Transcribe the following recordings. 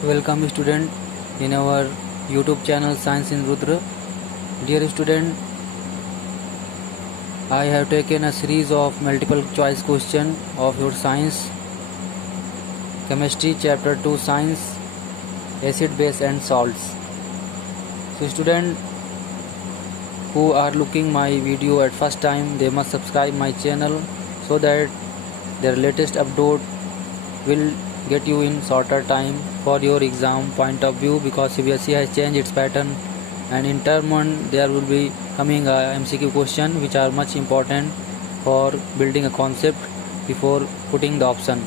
Welcome student in our YouTube channel Science in Rudra. Dear student, I have taken a series of multiple choice question of your science, chemistry chapter 2 science, acid, base and salts. So student who are looking my video at first time, they must subscribe my channel so that their latest upload will get you in shorter time for your exam point of view, because CBSE has changed its pattern and in term 1 there will be coming a MCQ question which are much important for building a concept before putting the option.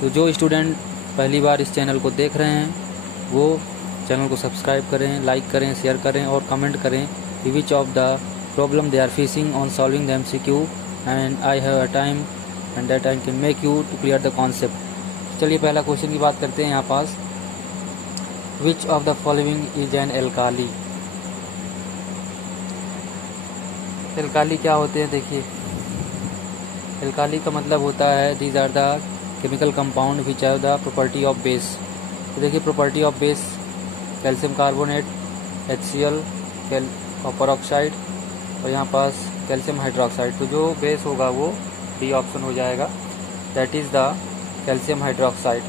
So जो student पहली बार इस channel को देख रहे हैं वो channel को subscribe करें, लाइक करें, शेयर करें और कमेंट करें कि which of the problem they are facing on solving the MCQ and I have a time and that I can make you to clear the concept. चलिए पहला question की बात करते हैं यहाँ पास. Which of the following is an alkali. Alkali क्या होते हैं देखिए. एल्काली का मतलब होता है these are the chemical compound which have the property of base. तो देखिए property of base calcium carbonate, HCl, copper oxide और यहाँ पास कैल्शियम हाइड्रोक्साइड. तो जो बेस होगा वो डी ऑप्शन हो जाएगा, that is the calcium hydroxide.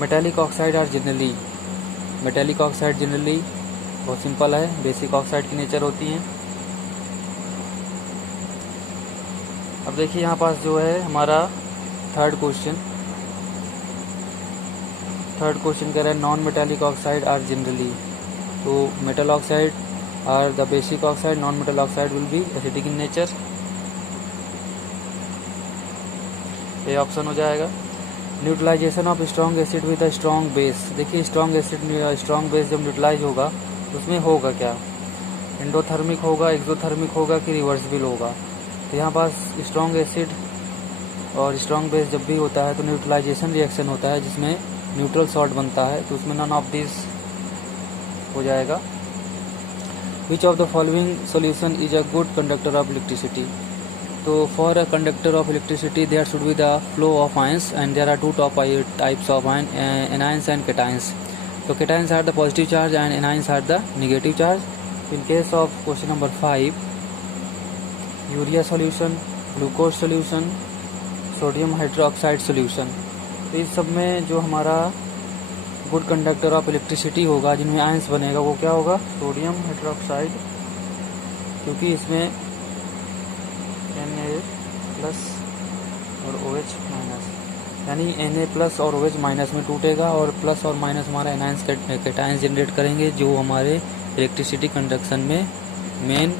Metallic oxide are generally, metallic oxide generally बहुत सिंपल है, बेसिक ऑक्साइड की नेचर होती हैं. अब देखिए यहाँ पास जो है हमारा थर्ड क्वेश्चन कह रहा है non metallic oxide are generally. तो metal oxide are the basic oxide, non metal oxide will be acidic in nature. ये ऑप्शन हो जाएगा. Neutralisation of strong acid with a strong base. देखिए स्ट्रॉन्ग एसिड स्ट्रॉन्ग बेस जब neutralise होगा तो उसमें होगा क्या, एंडोथर्मिक होगा, एक्सोथर्मिक होगा कि रिवर्सिबल होगा. तो यहाँ पास स्ट्रॉन्ग एसिड और स्ट्रॉन्ग बेस जब भी होता है तो न्यूट्रलाइजेशन रिएक्शन होता है जिसमें न्यूट्रल सॉल्ट बनता है, तो उसमें नन ऑफ दिस हो जाएगा. Which of the following solution is a good conductor of electricity. तो for a conductor of electricity there should be the flow of ions and there are two types of ion, anions and cations. तो cations are the positive charge and anions are the negative charge. In case of question number 5, urea solution, glucose solution, sodium hydroxide solution. तो इस सब में जो हमारा good conductor of electricity होगा जिनमें ions बनेगा वो क्या होगा, सोडियम हाइड्रोक्साइड, क्योंकि इसमें Na प्लस और OH माइनस, यानी Na प्लस और OH माइनस में टूटेगा और प्लस और माइनस हमारा एनायंस कैटायंस जनरेट करेंगे जो हमारे इलेक्ट्रिसिटी कंडक्शन में मेन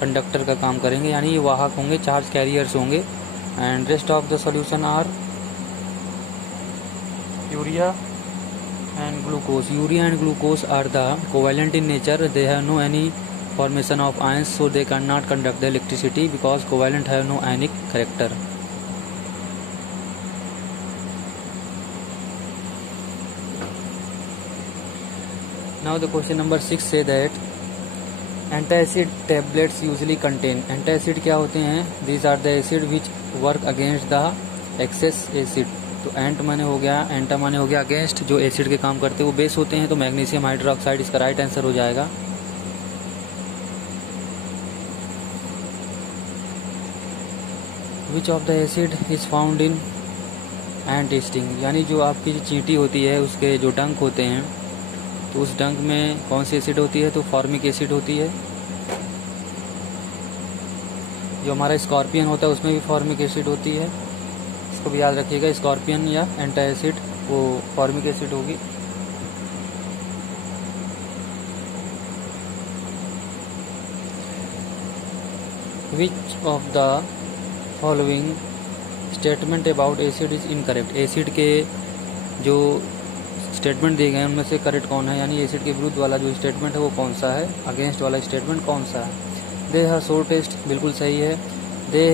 कंडक्टर का काम करेंगे, यानी ये वाहक होंगे, चार्ज कैरियर्स होंगे. And rest of the solution are urea and glucose. Urea and glucose are the covalent in nature, they have no any formation of ions, so they cannot conduct the electricity because covalent have no ionic character. Now the question number 6 say that antacid tablets usually contain. Antacid क्या होते हैं, these are the acid which work against the excess acid. तो एंट माने हो गया, एंटा माने हो गया अगेंस्ट, जो एसिड के काम करते हैं वो बेस होते हैं. तो मैग्नीशियम हाइड्रोक्साइड इसका राइट आंसर हो जाएगा. Which of the acid is found in ant sting. यानी जो आपकी चींटी होती है उसके जो डंक होते हैं तो उस डंक में कौन सी एसिड होती है, तो फॉर्मिक एसिड होती है. जो हमारा स्कॉर्पियन होता है उसमें भी फॉर्मिक एसिड होती है, इसको भी याद रखिएगा. स्कॉर्पियन या एंटा एसिड वो फॉर्मिक एसिड होगी. विच of the following statement about acid is incorrect. Acid के जो स्टेटमेंट दिए गए हैं उनमें से करेक्ट कौन है, यानी एसिड के विरुद्ध वाला जो स्टेटमेंट है वो कौन सा है, अगेंस्ट वाला स्टेटमेंट कौन सा है. दे हैव शोर टेस्ट, बिल्कुल सही है. दे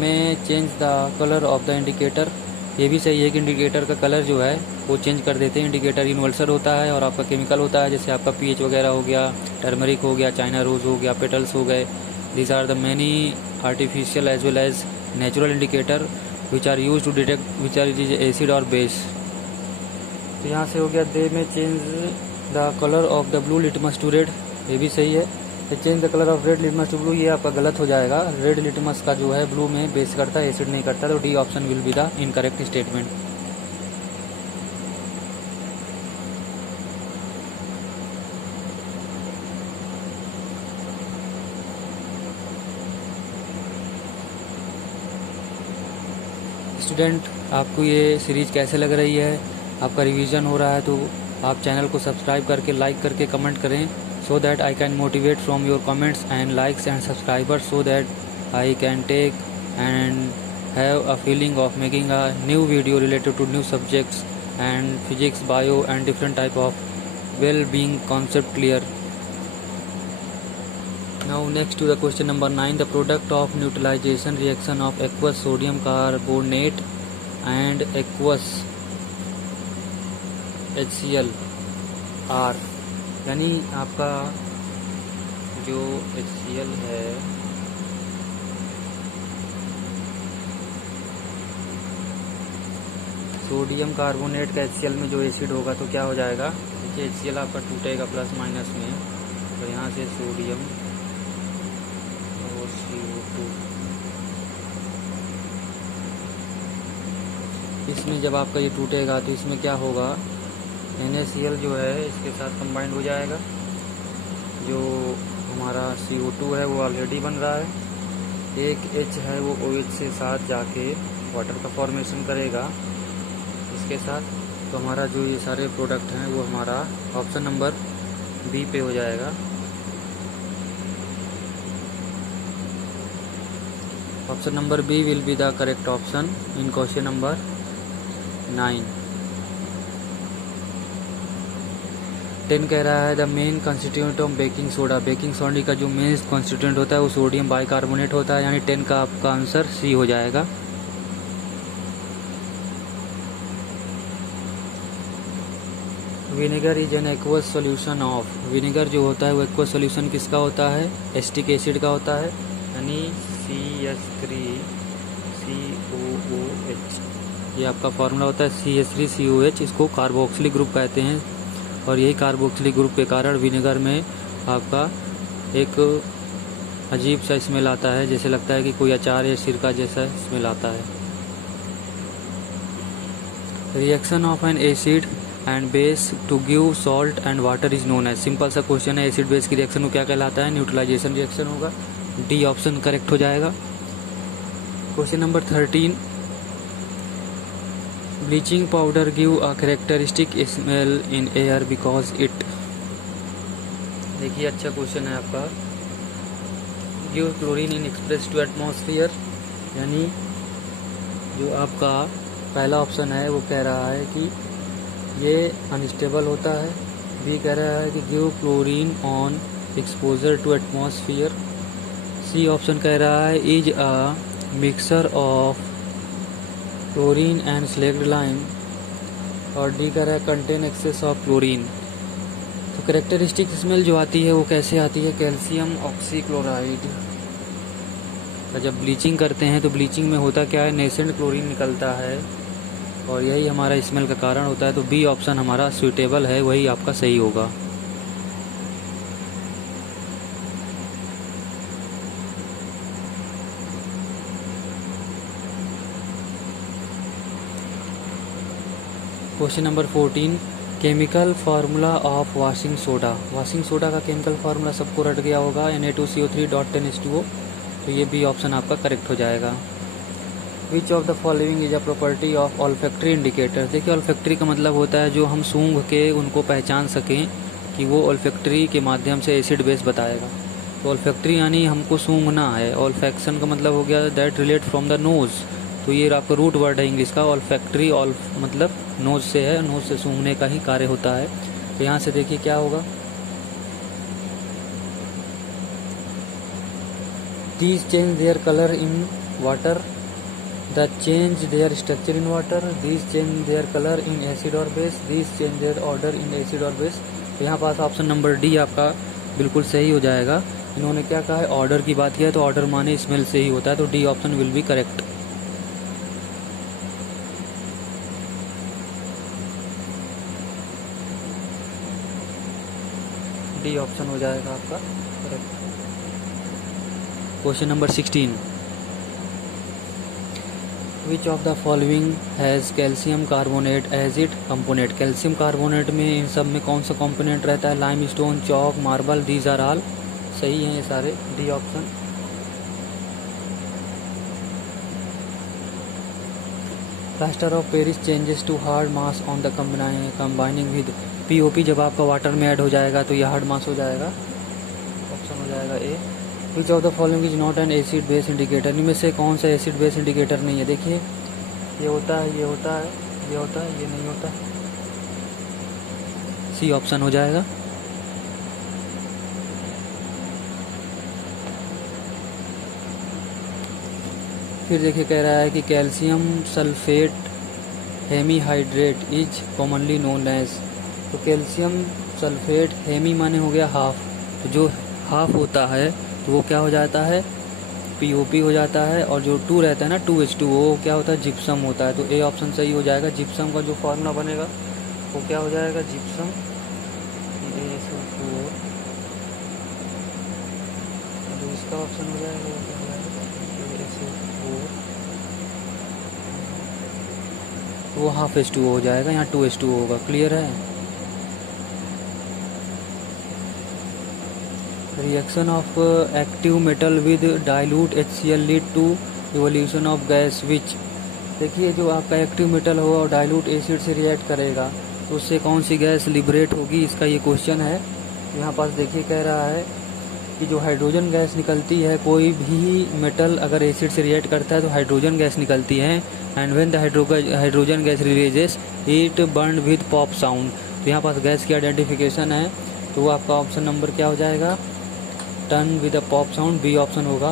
may change the colour of the indicator, ये भी सही है कि इंडिकेटर का कलर जो है वो चेंज कर देते हैं. इंडिकेटर इन्वर्सर होता है और आपका केमिकल होता है, जैसे आपका pH वगैरह हो गया, टर्मरिक हो गया, चाइना रोज हो गया, पेटल्स हो गए. These are the many artificial as well as natural indicator which are used to detect which are it is acid or base. तो यहाँ से हो गया they may change the colour of the blue litmus to red, ये भी सही है। Change the colour of red litmus to blue, ये आपका गलत हो जाएगा। रेड लिटमस का जो है ब्लू में बेस करता है, एसिड नहीं करता, तो D option will be the incorrect statement. Student, आपको ये सीरीज़ कैसे लग रही है? आपका रिवीजन हो रहा है तो आप चैनल को सब्सक्राइब करके, लाइक करके कमेंट करें, so that I can motivate from your comments and likes and subscribers, so that I can take and have a feeling of making a new video related to new subjects and physics, bio and different type of well-being concept clear. Now next to the question number 9, the product of neutralization reaction of aqueous sodium carbonate and aqueous HCl are, यानी आपका जो HCl है sodium carbonate का HCl में जो acid होगा तो क्या हो जाएगा? देखिए HCl आपका टूटेगा प्लस माइनस में, तो यहाँ से सोडियम और CO2, इसमें जब आपका ये टूटेगा तो इसमें क्या होगा? NaCl जो है इसके साथ कंबाइंड हो जाएगा। जो हमारा CO2 है वो ऑलरेडी बन रहा है, एक H है वो OH से साथ जाके वाटर का फॉर्मेशन करेगा इसके साथ। तो हमारा जो ये सारे प्रोडक्ट हैं वो हमारा ऑप्शन नंबर बी पे हो जाएगा। Option number B will be the correct option in question number 9। 10 कह रहा है the main constituent of baking soda, baking soda का जो मेन कंस्टिट्यूएंट होता है वो सोडियम बाइकार्बोनेट होता है, यानी 10 का आपका आंसर सी हो जाएगा। Vinegar is an aqueous solution of, vinegar जो होता है वो एक्वस सॉल्यूशन किसका होता है? एसिटिक एसिड का होता है, यानी CH3COOH, ये आपका फार्मूला होता है CH3COH। इसको कार्बोक्सिलिक ग्रुप कहते हैं और यही कार्बोक्सिलिक ग्रुप के कारण विनेगर में आपका एक अजीब सा स्मेल आता है, जैसे लगता है कि कोई अचार या सिरका जैसा स्मेल आता है। Reaction of an acid and base to give salt and water is known है। सिंपल सा क्वेश्चन है, एसिड बेस की रिएक्शन को क्या कहलाता है? न्यूट्रलाइजेशन रिएक्शन होगा, डी ऑप्शन करेक्ट हो जाएगा। Question number 13, bleaching powder give a characteristic smell in air because it, देखिए अच्छा क्वेश्चन है आपका। Give chlorine in express to atmosphere, यानी जो आपका पहला ऑप्शन है वो कह रहा है कि ये अनस्टेबल होता है। बी कह रहा है कि give chlorine on exposure to atmosphere. C option कह रहा है is a mixer of chlorine and slaked lime, और डी कह रहा है कंटेन एक्सेस ऑफ क्लोरीन। तो कैरेक्टरिस्टिक स्मेल जो आती है वो कैसे आती है? Calcium oxychloride. जब ब्लीचिंग करते हैं तो ब्लीचिंग में होता क्या है? नेसेंट क्लोरीन निकलता है और यही हमारा स्मेल का कारण होता है। तो बी ऑप्शन हमारा सूटेबल है, वही आपका सही होगा। Question number 14, chemical formula of washing soda. Washing soda का केमिकल फार्मूला सबको रट गया होगा, Na2CO3.10H2O, तो ये बी ऑप्शन आपका करेक्ट हो जाएगा। Which of the following is a property of olfactory indicator. देखिए ऑल्फैक्टरी का मतलब होता है जो हम सूंघ के उनको पहचान सकें कि वो ऑल्फैक्टरी के माध्यम से एसिड बेस बताएगा। तो ऑल्फैक्टरी यानी हमको सूंघना है। ऑल्फैक्शन का मतलब हो गया that relate from the nose, तो ये आपका रूट वर्ड है इंग्लिश का। ऑल्फैक्टरी मतलब नोज से है, नोज से सूंघने का ही कार्य होता है। तो यहाँ से देखिए क्या होगा, these change their color in water, the change their structure in water, these change their color in acid or base, these change their order in acid or base। तो यहाँ पास ऑप्शन नंबर डी आपका बिल्कुल सही हो जाएगा। इन्होंने क्या कहा है? ऑर्डर की बात किया है, तो ऑर्डर माने स्मेल से ही होता है, तो D option will be correct. D option हो जाएगा आपका correct. Question number 16, which of the following has calcium carbonate as it component. Calcium carbonate में इन सब में कौन सा कंपोनेंट रहता है? Limestone, chalk, marble, these are all सही हैं ये सारे, D option. Plaster of Paris changes to hard mass on the combining with POP. जब आपका वाटर में ऐड हो जाएगा तो ये हार्ड मास हो जाएगा, ऑप्शन हो जाएगा A. Which of the following is not an acid base indicator. इनमें से कौन सा एसिड बेस इंडिकेटर नहीं है? देखिए ये होता है, ये होता है, ये होता है, ये नहीं होता। सी ऑप्शन हो जाएगा। फिर देखिए कह रहा है कि calcium sulphate hemihydrate is commonly known as. तो कैल्शियम सल्फेट, हेमी माने हो गया हाफ, तो जो हाफ होता है तो वो क्या हो जाता है? पीओपी हो जाता है। और जो 2 रहता है ना 2H2 वो क्या होता है? जिप्सम होता है। तो ए ऑप्शन सही हो जाएगा। जिप्सम का जो फॉर्मूला बनेगा वो क्या हो जाएगा? जिप्सम ASO4, जो इसका ऑप्शन हो जाएगा वो क्या हो जाएगा? ASO4, वो हाफ H2O हो जाएगा, यहाँ 2H2O होगा। क्लियर है? Reaction of active metal with dilute HCl lead to evolution of gas which. देखिए जो आपका एक्टिव मेटल हो और डाइल्यूट एसिड से रिएक्ट करेगा तो उससे कौन सी गैस लिबरेट होगी, इसका ये क्वेश्चन है। यहाँ पास देखिए कह रहा है कि जो हाइड्रोजन गैस निकलती है, कोई भी मेटल अगर एसिड से रिएक्ट करता है तो हाइड्रोजन गैस निकलती है। And when the hydrogen gas releases it burn with pop sound. तो यहाँ पास गैस की आइडेंटिफिकेशन है, तो आपका ऑप्शन नंबर क्या हो जाएगा? Turn with a pop sound, B option होगा।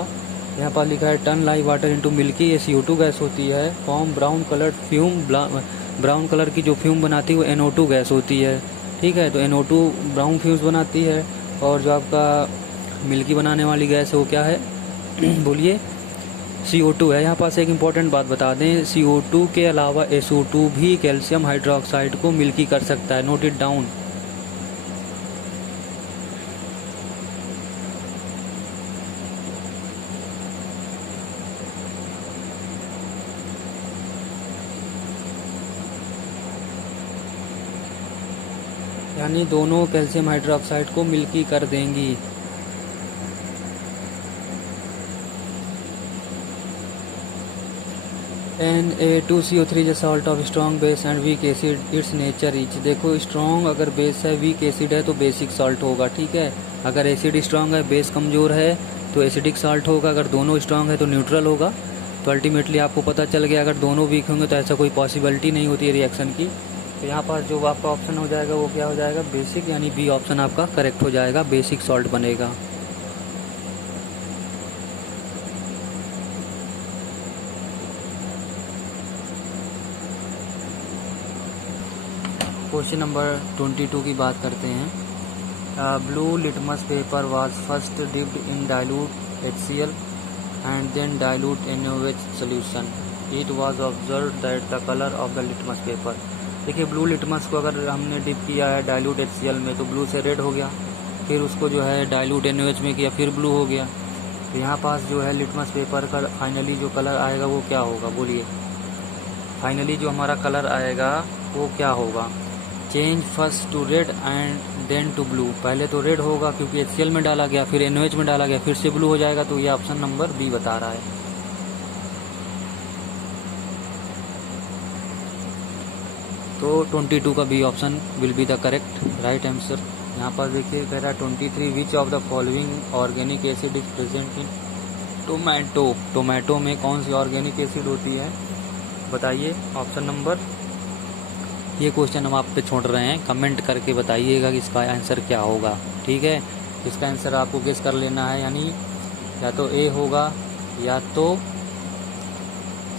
यहाँ पर लिखा है turn live water into milky, ये CO2 गैस होती है। Form brown coloured fume, brown colour की जो फ्यूम बनाती है वो NO2 गैस होती है। ठीक है, तो NO2 ब्राउन फ्यूम्स बनाती है। और जो आपका मिल्की बनाने वाली गैस है वो क्या है? बोलिए, CO2 है। यहाँ पास एक इम्पॉर्टेंट बात बता दें, CO2 के अलावा SO2 भी कैल्शियम हाइड्रोक्साइड को मिल्की कर सकता है। Note it down. यानी दोनों कैल्शियम हाइड्रोक्साइड को मिल्की कर देंगी। Na2CO3 is a salt of strong base and weak acid, it's nature etch. देखो स्ट्रॉन्ग अगर बेस है, वीक एसिड है तो बेसिक सॉल्ट होगा। ठीक है, अगर एसिड स्ट्रॉन्ग है, बेस कमजोर है तो एसिडिक सॉल्ट होगा। अगर दोनों स्ट्रॉन्ग है तो न्यूट्रल होगा। तो अल्टीमेटली आपको पता चल गया, अगर दोनों वीक होंगे तो ऐसा कोई पॉसिबिलिटी नहीं होती है रिएक्शन की। तो यहाँ पर जो आपका ऑप्शन हो जाएगा वो क्या हो जाएगा? बेसिक, यानी बी ऑप्शन आपका करेक्ट हो जाएगा, बेसिक सॉल्ट बनेगा। क्वेश्चन नंबर 22 की बात करते हैं। Blue litmus paper was first dipped in dilute HCl and then dilute NaOH solution. It was observed that the colour of the litmus paper. देखिए blue litmus को अगर हमने डिप किया है डाइल्यूट HCl में तो ब्लू से रेड हो गया, फिर उसको जो है डाइल्यूट NaOH में किया फिर ब्लू हो गया। तो यहाँ पास जो है लिटमस पेपर का फाइनली जो कलर आएगा वो क्या होगा? बोलिए, फाइनली जो हमारा कलर आएगा वो क्या होगा? Change first to red and then to blue. पहले तो रेड होगा क्योंकि HCl में डाला गया, फिर NaOH में डाला गया, फिर से ब्लू हो जाएगा। तो ये ऑप्शन नंबर बी बता रहा है। तो 22 का B option will be the correct right answer. यहाँ पर देखिए कह रहा है 23, which of the following organic acid is present in tomato. Tomato में कौन सी ऑर्गेनिक एसिड होती है बताइए? ऑप्शन नंबर, ये क्वेश्चन हम आप पे छोड़ रहे हैं, कमेंट करके बताइएगा कि इसका आंसर क्या होगा। ठीक है, इसका आंसर आपको गेस कर लेना है, यानी या तो ए होगा या तो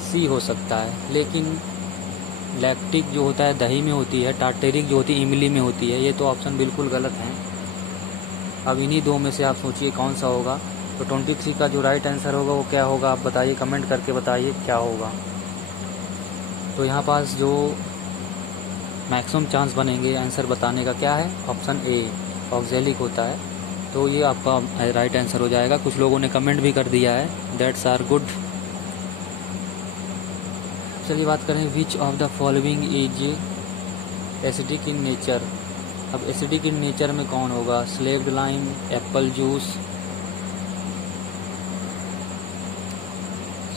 सी हो सकता है। लेकिन लैक्टिक जो होता है दही में होती है, टार्टेरिक जो होती है इमली में होती है। ये तो ऑप्शन बिल्कुल गलत है। अब इन्हीं दो में से आप सोचिए कौन सा होगा। तो 23 का जो राइट आंसर होगा वो क्या होगा? आप बताइए, कमेंट करके बताइए क्या होगा। तो यहाँ पास जो मैक्सिमम चांस बनेंगे आंसर बताने का क्या है? Option A. 23 का जो राइट आंसर होगा वो क्या होगा? आप बताइए, कमेंट करके बताइए क्या होगा। तो यहाँ पास जो मैक्सिमम चांस बनेंगे आंसर बताने का क्या है? Option A. ऑक्जेलिक होता है। तो ये आपका राइट आंसर हो जाएगा। कुछ लोगों ने कमेंट भी कर दिया है, दैट्स आर गुड। चलिए बात करें, which of the following is acidic in nature. अब एसिडिक इन नेचर में कौन होगा? Slaked lime, apple juice,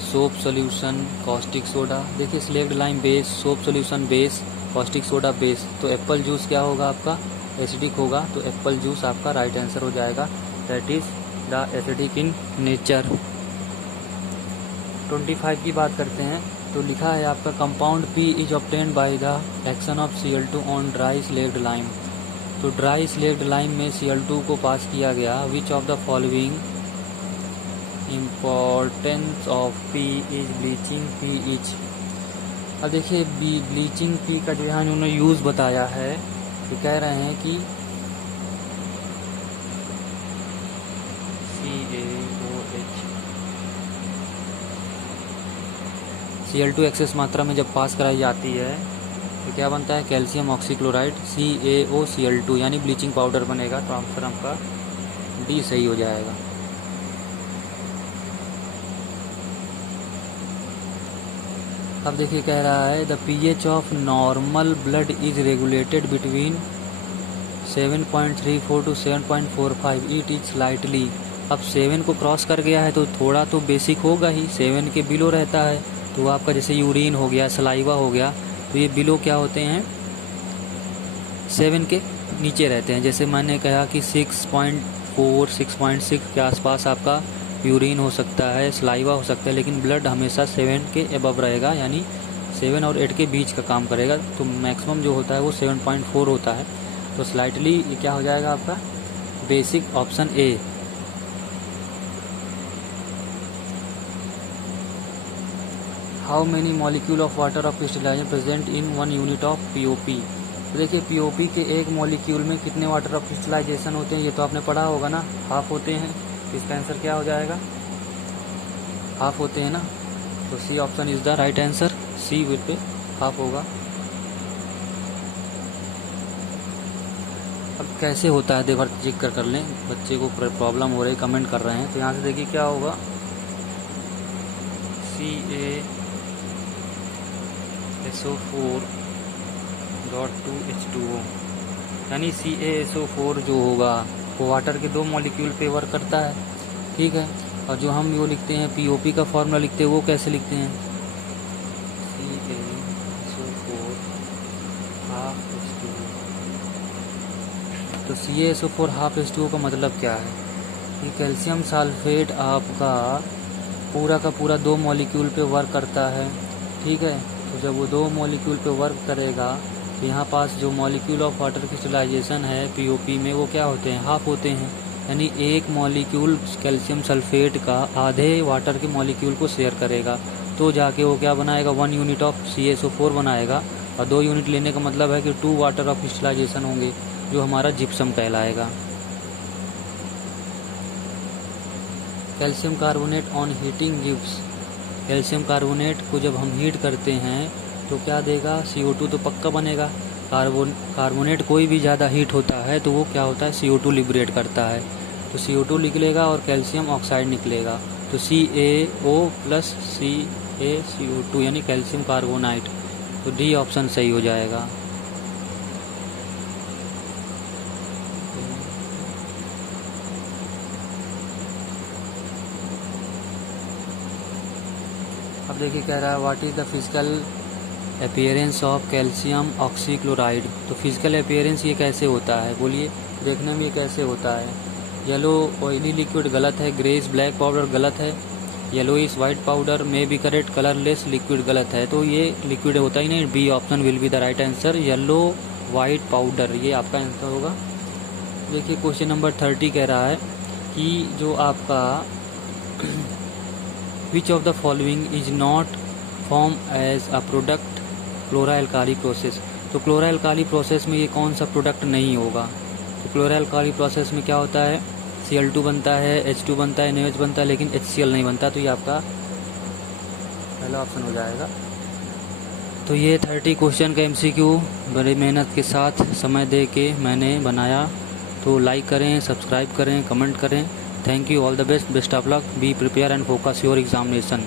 soap solution, caustic soda. देखिए slaked lime base, soap solution base, caustic soda base, तो apple juice क्या होगा आपका? एसिडिक होगा, तो एप्पल जूस आपका राइट आंसर हो जाएगा। That is the acidic in nature. 25 की बात करते हैं, तो लिखा है आपका compound P is obtained by the action of Cl2 on dry slaked lime. तो ड्राई स्लेक्ड लाइम में Cl2 को पास किया गया। विच of the following importance of P is bleaching P etch. अब देखिए ब्लीचिंग पी का जो यहाँ उन्होंने यूज़ बताया है, तो कह रहे हैं कि Cl2 एक्सेस मात्रा में जब पास कराई जाती है तो क्या बनता है? कैल्शियम ऑक्सीक्लोराइड CaOCl2, यानी ब्लीचिंग पाउडर बनेगा। तो आंसर आपका डी सही हो जाएगा। अब देखिए कह रहा है the pH of normal blood is regulated between 7.34 to 7.45, it is slightly. अब 7 को क्रॉस कर गया है तो थोड़ा तो बेसिक होगा ही, 7 के बिलो रहता है। तो आपका जैसे यूरिन हो गया, सलाइवा हो गया, तो ये बिलो क्या होते हैं? 7 के नीचे रहते हैं। जैसे मैंने कहा कि 6.4 6.6 के आसपास आपका यूरिन हो सकता है, सलाइवा हो सकता है, लेकिन ब्लड हमेशा 7 के अबव रहेगा, यानी 7 और 8 के बीच का काम करेगा। तो मैक्सिमम जो होता है वो 7.4 होता है। तो स्लाइटली क्या हो जाएगा आपका? Basic, option A. How many molecule of water of crystallisation present in 1 unit of POP. तो देखिए पीओपी के एक मॉलिक्यूल में कितने वाटर ऑफ क्रिस्टलाइजेशन होते हैं, ये तो आपने पढ़ा होगा ना, हाफ होते हैं। इसका आंसर क्या हो जाएगा? हाफ होते हैं ना, तो C option is the right answer. C पे हाफ होगा। अब कैसे होता है देखो, चेक कर लें। बच्चे को प्रॉब्लम हो रही, कमेंट कर रहे हैं, तो यहाँ से देखिए क्या होगा। CaSO4.2H2O, यानी CaSO4 जो होगा वो वाटर के 2 मॉलिक्यूल पे वर्क करता है, ठीक है। और जो हम वो लिखते हैं पीओपी का फॉर्मूला लिखते हैं, वो कैसे लिखते हैं? CaSO4 half H2O। तो CaSO4 हाफ H2O का मतलब क्या है कि कैल्शियम सल्फेट आपका पूरा का पूरा 2 मॉलिक्यूल पे वर्क करता है, ठीक है। तो जब वो 2 मॉलिक्यूल पे वर्क करेगा तो यहाँ पास जो मॉलिक्यूल ऑफ वाटर क्रिस्टलाइजेशन है पीओपी में, वो क्या होते हैं? हाफ होते हैं। यानी एक मॉलिक्यूल कैल्शियम सल्फेट का आधे वाटर के मॉलिक्यूल को शेयर करेगा, तो जाके वो क्या बनाएगा? 1 यूनिट ऑफ CaSO4 बनाएगा। और 2 यूनिट लेने का मतलब है कि 2 वाटर ऑफ क्रिस्टलाइजेशन होंगे, जो हमारा जिप्सम कहलाएगा। Calcium carbonate on heating gives. Calcium carbonate को जब हम हीट करते हैं तो क्या देगा? CO2 तो पक्का बनेगा। कार्बोनेट कोई भी ज़्यादा हीट होता है तो वो क्या होता है? CO2 लिबरेट करता है, तो CO2 निकलेगा और कैल्शियम ऑक्साइड निकलेगा। तो CaO प्लस CaCO2 यानी कैल्शियम कार्बोनाइट। तो डी ऑप्शन सही हो जाएगा। अब देखिए कह रहा है what is the physical appearance of calcium oxychloride. तो फिजिकल अपीयरेंस ये कैसे होता है? बोलिए, देखने में ये कैसे होता है? येलो ऑयली लिक्विड गलत है, ग्रेस ब्लैक पाउडर गलत है, येलोइश वाइट पाउडर में बी करेक्ट, कलरलेस लिक्विड गलत है। तो ये लिक्विड होता ही नहीं, B option will be the right answer. Yellow white powder ये आपका आंसर होगा। देखिए क्वेश्चन नंबर 30 कह रहा है कि जो आपका which of the following is not form as a product chlor alkali process. तो क्लोरा एल्काली प्रोसेस में ये कौन सा प्रोडक्ट नहीं होगा? तो क्लोरा एल्काली प्रोसेस में क्या होता है? Cl2 बनता है, H2 बनता है, NaOH बनता है, लेकिन HCl नहीं बनता। तो ये आपका पहला ऑप्शन हो जाएगा। तो ये 30 क्वेश्चन का MCQ बड़ी मेहनत के साथ समय दे के मैंने बनाया। तो लाइक करें, सब्सक्राइब करें, कमेंट करें। Thank you, all the best, best of luck, be prepare and focus your examination.